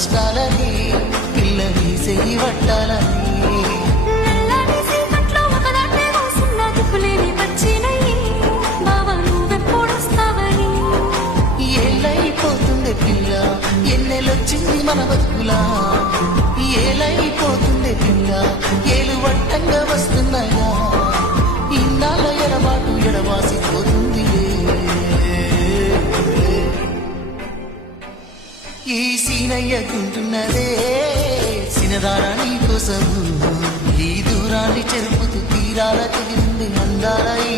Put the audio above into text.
కష్టాలని పిల్లని చెయ్యి పట్టాలని ఏలైపోతుండే పిల్ల ఎన్నెలొచ్చింది మన బతుకులా ఏలైపోతుండే పిల్ల ఏలు వట్టంగా వస్తున్నాయా ఇన్నాళ్ళ ఎడబాటు ఎడవాసిపోతుంది ఈ సీనయ్యకుంటున్నదే సినదారా నీ కోసము ఈ దూరాన్ని చెరుపుతూ తీరాల తిరిగింది అందాల ఈ